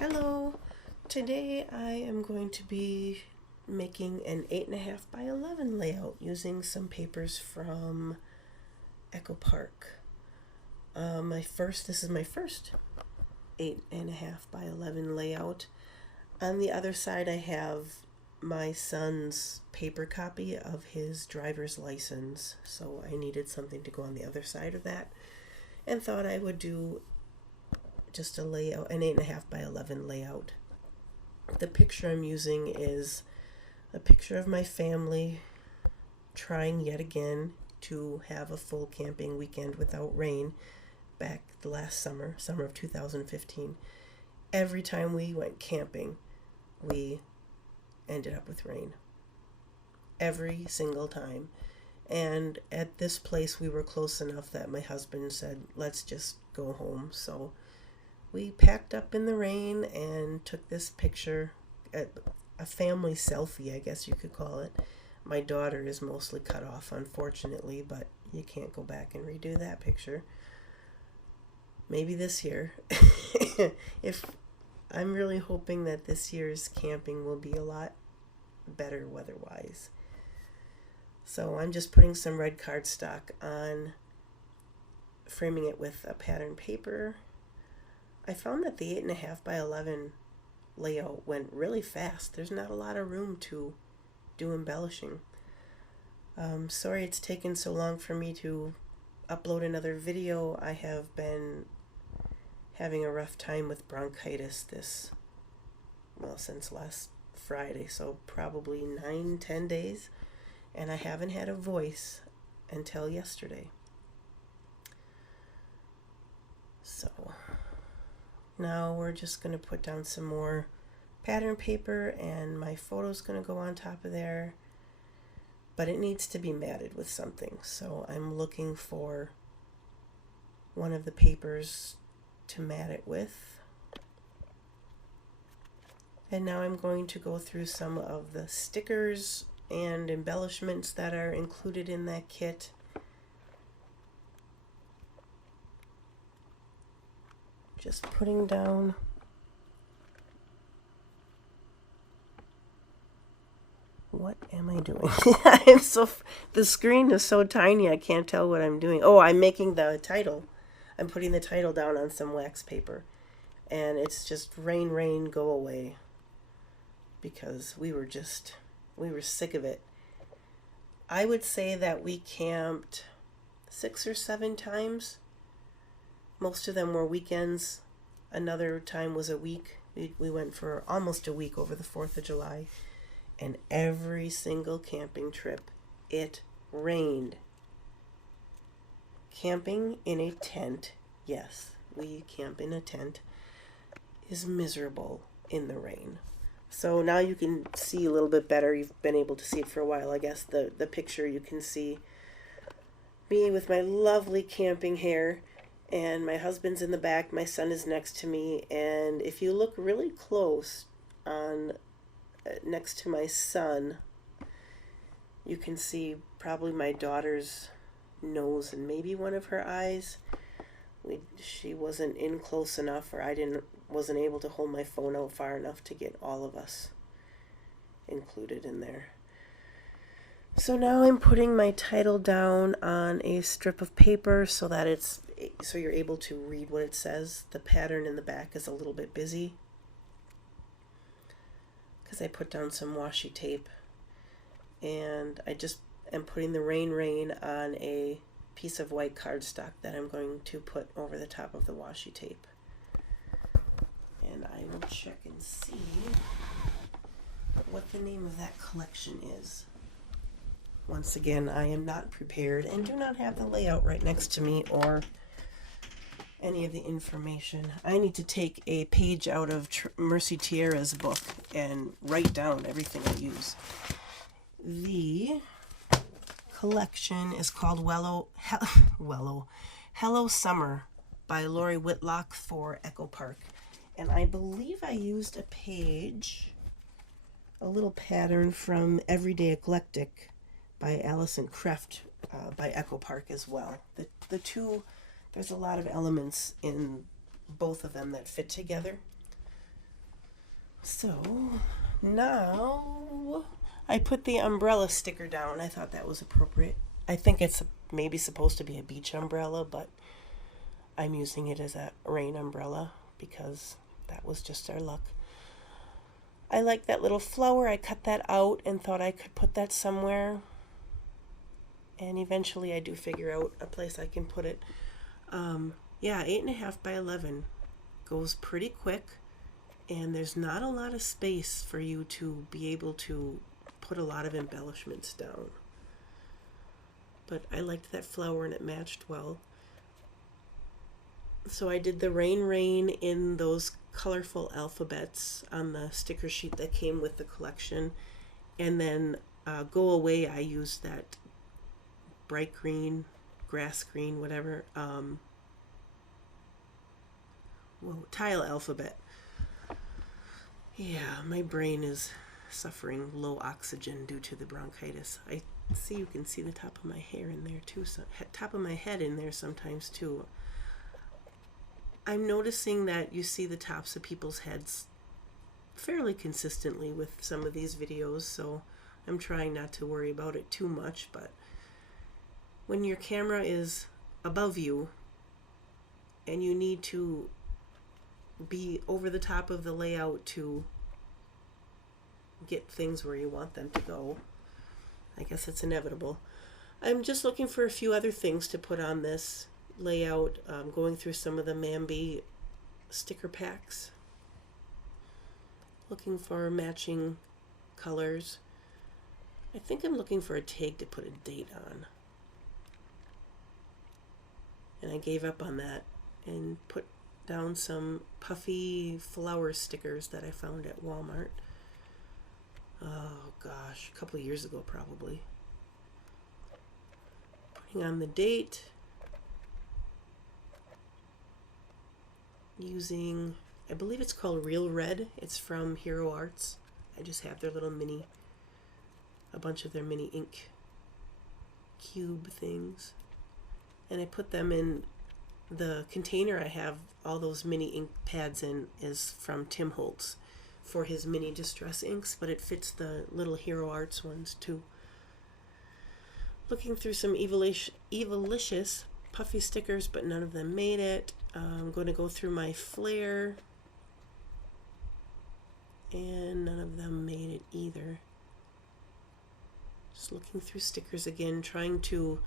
Hello, today I am going to be making an 8.5 by 11 layout using some papers from Echo Park. This is my first 8.5 by 11 layout. On the other side I have my son's paper copy of his driver's license, so I needed something to go on the other side of that and thought I would do just a layout, an 8.5 by 11 layout. The picture I'm using is a picture of my family trying yet again to have a full camping weekend without rain back the last summer of 2015. Every time we went camping, we ended up with rain. Every single time. And at this place we were close enough that my husband said, let's just go home. So we packed up in the rain and took this picture, a family selfie, I guess you could call it. My daughter is mostly cut off, unfortunately, but you can't go back and redo that picture. Maybe this year. If I'm really hoping that this year's camping will be a lot better weather-wise. So I'm just putting some red cardstock on, framing it with a pattern paper. I found that the 8.5 by 11 layout went really fast. There's not a lot of room to do embellishing. Sorry it's taken so long for me to upload another video. I have been having a rough time with bronchitis since last Friday, so probably 9-10 days, and I haven't had a voice until yesterday. So now we're just going to put down some more pattern paper and my photo's going to go on top of there. But it needs to be matted with something. So I'm looking for one of the papers to mat it with. And now I'm going to go through some of the stickers and embellishments that are included in that kit. Just putting down what am I doing? The screen is so tiny I can't tell what I'm doing. Oh, I'm making the title. I'm putting the title down on some wax paper. And it's just rain, rain, go away. Because we were sick of it. I would say that we camped 6 or 7 times. Most of them were weekends. Another time was a week. We went for almost a week over the 4th of July. And every single camping trip, it rained. Camping in a tent, yes, we camp in a tent, is miserable in the rain. So now you can see a little bit better. You've been able to see it for a while, I guess. The picture, you can see me with my lovely camping hair. And my husband's in the back, my son is next to me, and if you look really close next to my son, you can see probably my daughter's nose and maybe one of her eyes. She wasn't in close enough, or wasn't able to hold my phone out far enough to get all of us included in there. So now I'm putting my title down on a strip of paper so you're able to read what it says. The pattern in the back is a little bit busy because I put down some washi tape, and I just am putting the rain rain on a piece of white cardstock that I'm going to put over the top of the washi tape. And I will check and see what the name of that collection is. Once again, I am not prepared and do not have the layout right next to me or any of the information. I need to take a page out of Mercy Tierra's book and write down everything I use. The collection is called Hello Summer by Lori Whitlock for Echo Park. And I believe I used a little pattern from Everyday Eclectic by Allison Kreft by Echo Park as well. The two, there's a lot of elements in both of them that fit together. So now I put the umbrella sticker down. I thought that was appropriate. I think it's maybe supposed to be a beach umbrella, but I'm using it as a rain umbrella because that was just our luck. I like that little flower. I cut that out and thought I could put that somewhere. And eventually I do figure out a place I can put it. Yeah, 8.5 by 11 goes pretty quick. And there's not a lot of space for you to be able to put a lot of embellishments down. But I liked that flower and it matched well. So I did the rain in those colorful alphabets on the sticker sheet that came with the collection. And then go away, I used that bright green, grass green, whatever, tile alphabet. Yeah, my brain is suffering low oxygen due to the bronchitis. I see you can see the top of my hair in there too, so, top of my head in there sometimes too. I'm noticing that you see the tops of people's heads fairly consistently with some of these videos, so I'm trying not to worry about it too much, but when your camera is above you and you need to be over the top of the layout to get things where you want them to go, I guess it's inevitable. I'm just looking for a few other things to put on this layout, going through some of the Mambi sticker packs, looking for matching colors. I think I'm looking for a tag to put a date on, and I gave up on that and put down some puffy flower stickers that I found at Walmart. Oh gosh, a couple of years ago probably. Putting on the date, using, I believe it's called Real Red. It's from Hero Arts. I just have their little mini, a bunch of their mini ink cube things. And I put them in the container I have all those mini ink pads in is from Tim Holtz for his mini distress inks, but it fits the little Hero Arts ones too. Looking through some Evilicious puffy stickers, but none of them made it. I'm going to go through my Flair, and none of them made it either. Just looking through stickers again, trying to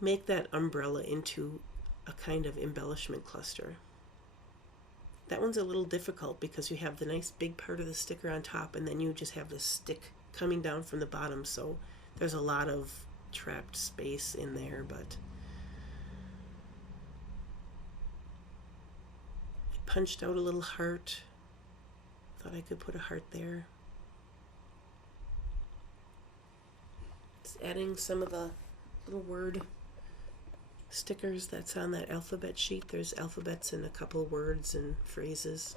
make that umbrella into a kind of embellishment cluster. That one's a little difficult because you have the nice big part of the sticker on top and then you just have this stick coming down from the bottom, so there's a lot of trapped space in there, but I punched out a little heart. Thought I could put a heart there. Just adding some of the little word stickers that's on that alphabet sheet. There's alphabets and a couple words and phrases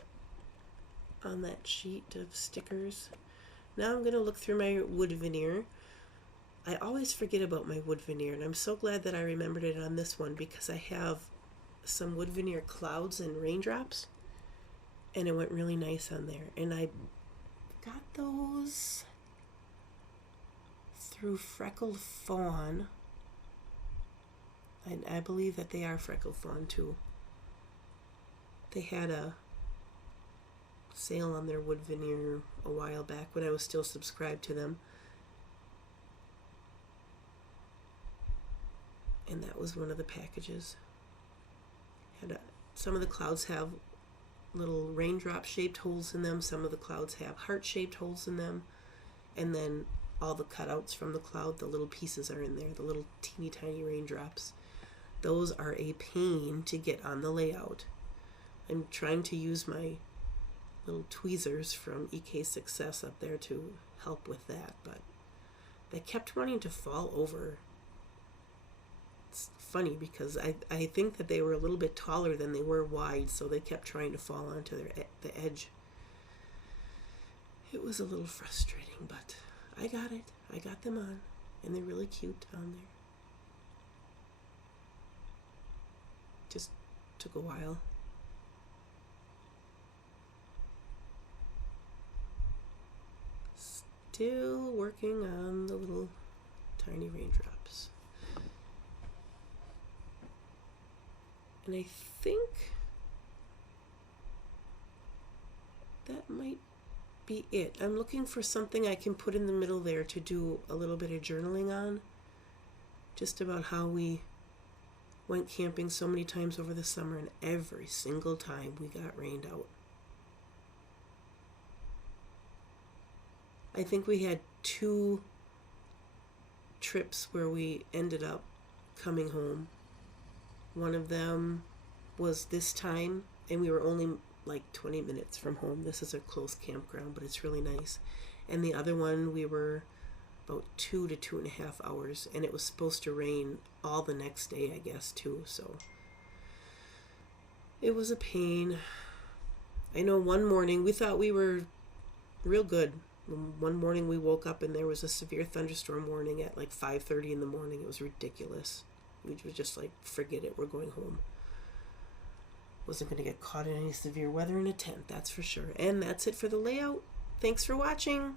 on that sheet of stickers. Now I'm going to look through my wood veneer. I always forget about my wood veneer, and I'm so glad that I remembered it on this one because I have some wood veneer clouds and raindrops, and it went really nice on there. And I got those through Freckled Fawn. I believe that they are Freckled Fawn too. They had a sale on their wood veneer a while back when I was still subscribed to them. And that was one of the packages. Some of the clouds have little raindrop shaped holes in them. Some of the clouds have heart shaped holes in them. And then all the cutouts from the cloud, the little pieces are in there, the little teeny tiny raindrops. Those are a pain to get on the layout. I'm trying to use my little tweezers from EK Success up there to help with that, but they kept wanting to fall over. It's funny because I think that they were a little bit taller than they were wide, so they kept trying to fall onto the edge. It was a little frustrating, but I got it. I got them on, and they're really cute on there. Just took a while. Still working on the little tiny raindrops. And I think that might be it. I'm looking for something I can put in the middle there to do a little bit of journaling on, just about how we went camping so many times over the summer, and every single time we got rained out. I think we had 2 trips where we ended up coming home. One of them was this time, and we were only like 20 minutes from home. This is a close campground, but it's really nice. And the other one, we were about 2 to 2.5 hours, and it was supposed to rain all the next day, I guess, too. So it was a pain. I know one morning we thought we were real good. One morning we woke up and there was a severe thunderstorm warning at like 5:30 in the morning. It was ridiculous. We were just like, forget it, we're going home. Wasn't going to get caught in any severe weather in a tent, that's for sure. And that's it for the layout. Thanks for watching.